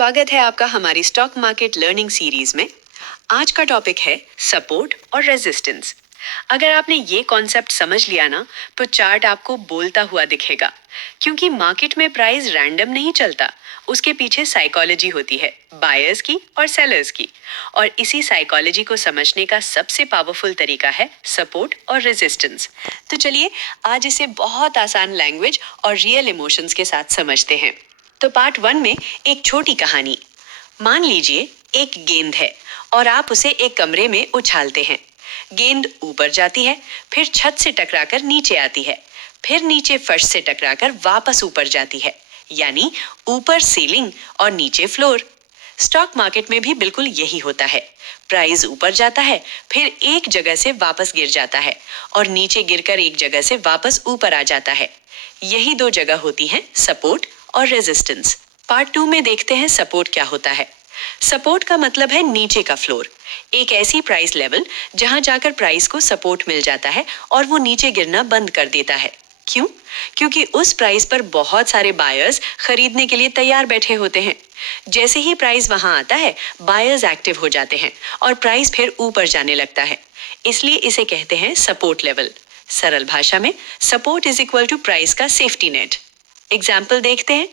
स्वागत है आपका हमारी स्टॉक मार्केट लर्निंग सीरीज में। आज का टॉपिक है सपोर्ट और रेजिस्टेंस। अगर आपने ये कॉन्सेप्ट समझ लिया ना, तो चार्ट आपको बोलता हुआ दिखेगा, क्योंकि मार्केट में प्राइस रैंडम नहीं चलता। उसके पीछे साइकोलॉजी होती है, बायर्स की और सेलर्स की। और इसी साइकोलॉजी को समझने का सबसे पावरफुल तरीका है सपोर्ट और रेजिस्टेंस। तो चलिए आज इसे बहुत आसान लैंग्वेज और रियल इमोशंस के साथ समझते हैं। तो पार्ट 1 में एक छोटी कहानी। मान लीजिए एक गेंद है और आप उसे एक कमरे में उछालते हैं। गेंद ऊपर जाती है, फिर छत से टकराकर नीचे आती है, फिर नीचे फर्श से टकराकर वापस ऊपर जाती है, यानी ऊपर सीलिंग और नीचे फ्लोर। स्टॉक मार्केट में भी बिल्कुल यही होता है। प्राइस ऊपर जाता है, फिर एक जगह से वापस गिर जाता है और नीचे गिरकर एक जगह से वापस ऊपर आ जाता है। यही दो जगह होती हैं सपोर्ट और रेजिस्टेंस। पार्ट 2 में देखते हैं सपोर्ट क्या होता है। सपोर्ट का मतलब है नीचे का फ्लोर, एक ऐसी प्राइस लेवल जहां जाकर प्राइस को सपोर्ट मिल जाता है और वो नीचे गिरना बंद कर देता है। क्यों? क्योंकि उस प्राइस पर बहुत सारे बायर्स खरीदने के लिए तैयार बैठे होते हैं। जैसे ही प्राइस वहां आता है, बायर्स एक्टिव हो जाते हैं और प्राइस फिर ऊपर जाने लगता है। इसलिए इसे कहते हैं सपोर्ट लेवल। सरल भाषा में support is equal to price का सेफ्टी नेट। एग्जाम्पल देखते हैं।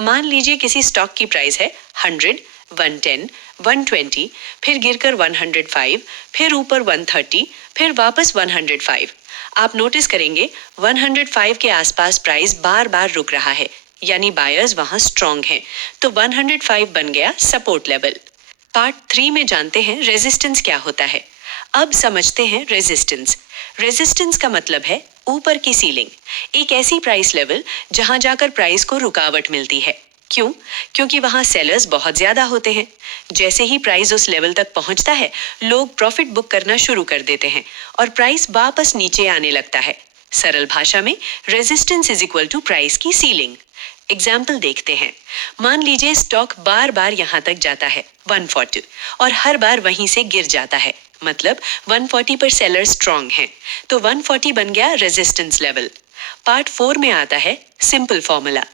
मान लीजिए किसी स्टॉक की प्राइस है 100, 110, 120, फिर गिरकर 105, फिर ऊपर 130, फिर वापस 105। आप नोटिस करेंगे 105 के आसपास प्राइस बार बार रुक रहा है, यानी बायर्स वहां स्ट्रांग हैं, तो 105 बन गया सपोर्ट लेवल। पार्ट 3 में जानते हैं रेजिस्टेंस क्या होता है। अब समझते हैं रेजिस्टेंस। रेजिस्टेंस का मतलब है ऊपर की सीलिंग, एक ऐसी प्राइस लेवल जहां जाकर प्राइस को रुकावट मिलती है। क्यों? क्योंकि वहां सेलर्स बहुत ज्यादा होते हैं। जैसे ही प्राइस उस लेवल तक पहुंचता है, लोग प्रॉफिट बुक करना शुरू कर देते हैं और प्राइस वापस नीचे आने लगता है। सरल भाषा में resistance is equal to price की सीलिंग। एग्जाम्पल देखते हैं। मान लीजिए स्टॉक बार बार यहां तक जाता है 140 और हर बार वहीं से गिर जाता है, मतलब 140 पर सेलर स्ट्रांग हैं, तो 140 बन गया रेजिस्टेंस लेवल। पार्ट 4 में आता है सिंपल फॉर्मूला।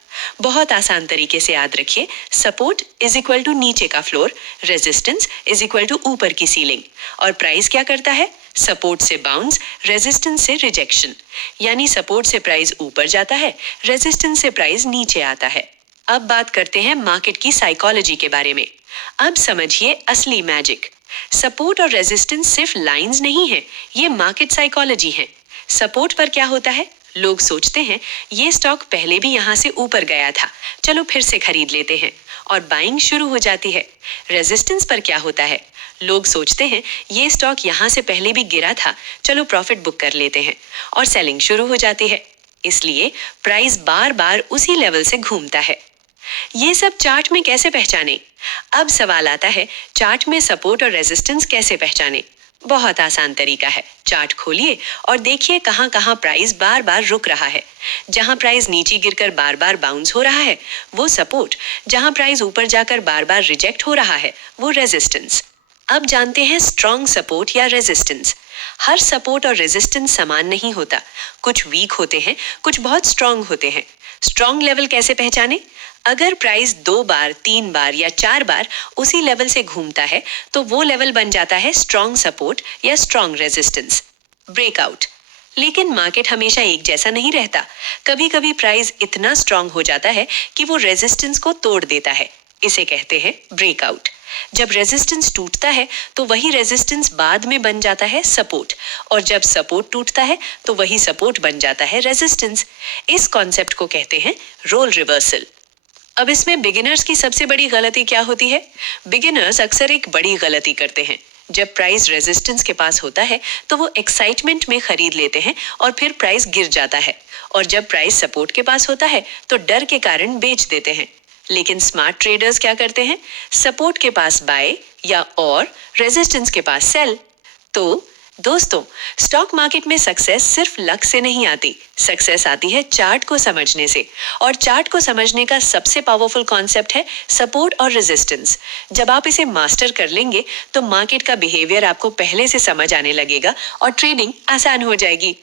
बहुत आसान तरीके से याद रखिए, सपोर्ट इज इक्वल टू नीचे का floor, resistance is equal to ऊपर की सीलिंग। और प्राइस क्या करता है? सपोर्ट से बाउंस, रेजिस्टेंस से रिजेक्शन। यानी सपोर्ट से प्राइस ऊपर जाता है, रेजिस्टेंस से प्राइस नीचे आता है। अब बात करते हैं मार्केट की साइकोलॉजी के बारे में। अब समझिए असली मैजिक। सपोर्ट और रेजिस्टेंस सिर्फ लाइंस नहीं है, ये मार्केट साइकोलॉजी है। सपोर्ट पर क्या होता है? लोग सोचते हैं ये स्टॉक पहले भी यहाँ से ऊपर गया था, चलो फिर से खरीद लेते हैं, और बाइंग शुरू हो जाती है। रेजिस्टेंस पर क्या होता है? लोग सोचते हैं ये स्टॉक यहाँ से पहले भी गिरा था, चलो प्रॉफिट बुक कर लेते हैं, और सेलिंग शुरू हो जाती है। इसलिए प्राइस बार बार उसी लेवल से घूमता है। ये सब चार्ट में कैसे पहचाने? अब सवाल आता है, चार्ट में सपोर्ट और रेजिस्टेंस कैसे पहचाने? बहुत आसान तरीका है। चार्ट खोलिए और देखिए कहां कहां प्राइस बार बार रुक रहा है। जहां प्राइस नीचे गिरकर बार बार बाउंस हो रहा है, वो सपोर्ट। जहां प्राइस ऊपर जाकर बार बार रिजेक्ट हो रहा है, वो रेजिस्टेंस। अब जानते हैं स्ट्रॉन्ग सपोर्ट या रेजिस्टेंस। हर सपोर्ट और रेजिस्टेंस समान नहीं होता। कुछ वीक होते हैं, कुछ बहुत स्ट्रॉन्ग होते हैं। स्ट्रॉन्ग लेवल कैसे पहचाने? अगर प्राइस 2 बार, 3 बार या 4 बार उसी लेवल से घूमता है, तो वो लेवल बन जाता है स्ट्रॉन्ग सपोर्ट या स्ट्रॉन्ग रेजिस्टेंस। ब्रेकआउट। लेकिन मार्केट हमेशा एक जैसा नहीं रहता। कभी कभी प्राइस इतना स्ट्रॉन्ग हो जाता है कि वो रेजिस्टेंस को तोड़ देता है। इसे कहते हैं ब्रेकआउट। जब रेजिस्टेंस टूटता है, तो वही रेजिस्टेंस बाद में बन जाता है सपोर्ट, और जब सपोर्ट टूटता है, तो वही सपोर्ट बन जाता है रेजिस्टेंस। इस कॉन्सेप्ट को कहते हैं रोल रिवर्सल। अब इसमें बिगिनर्स की सबसे बड़ी गलती क्या होती है? बिगिनर्स अक्सर एक बड़ी गलती करते हैं। जब प्राइस रेजिस्टेंस के पास होता है, तो वो एक्साइटमेंट में खरीद लेते हैं और फिर प्राइस गिर जाता है, और जब प्राइस सपोर्ट के पास होता है, तो डर के कारण बेच देते हैं। लेकिन स्मार्ट ट्रेडर्स क्या करते हैं? सपोर्ट के पास बाय या और रेजिस्टेंस के पास सेल। तो दोस्तों, स्टॉक मार्केट में सक्सेस सिर्फ लक से नहीं आती। सक्सेस आती है चार्ट को समझने से, और चार्ट को समझने का सबसे पावरफुल कॉन्सेप्ट है सपोर्ट और रेजिस्टेंस। जब आप इसे मास्टर कर लेंगे, तो मार्केट का बिहेवियर आपको पहले से समझ आने लगेगा और ट्रेडिंग आसान हो जाएगी।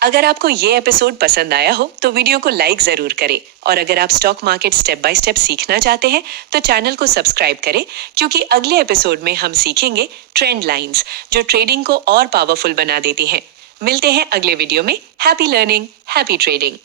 अगर आपको ये एपिसोड पसंद आया हो तो वीडियो को लाइक जरूर करें और अगर आप stock market step by step सीखना चाहते हैं तो चैनल को सब्सक्राइब करें क्योंकि अगले एपिसोड में हम सीखेंगे ट्रेंड लाइंस जो ट्रेडिंग को और पावरफुल बना देती हैं। मिलते हैं अगले वीडियो में। Happy learning, happy trading.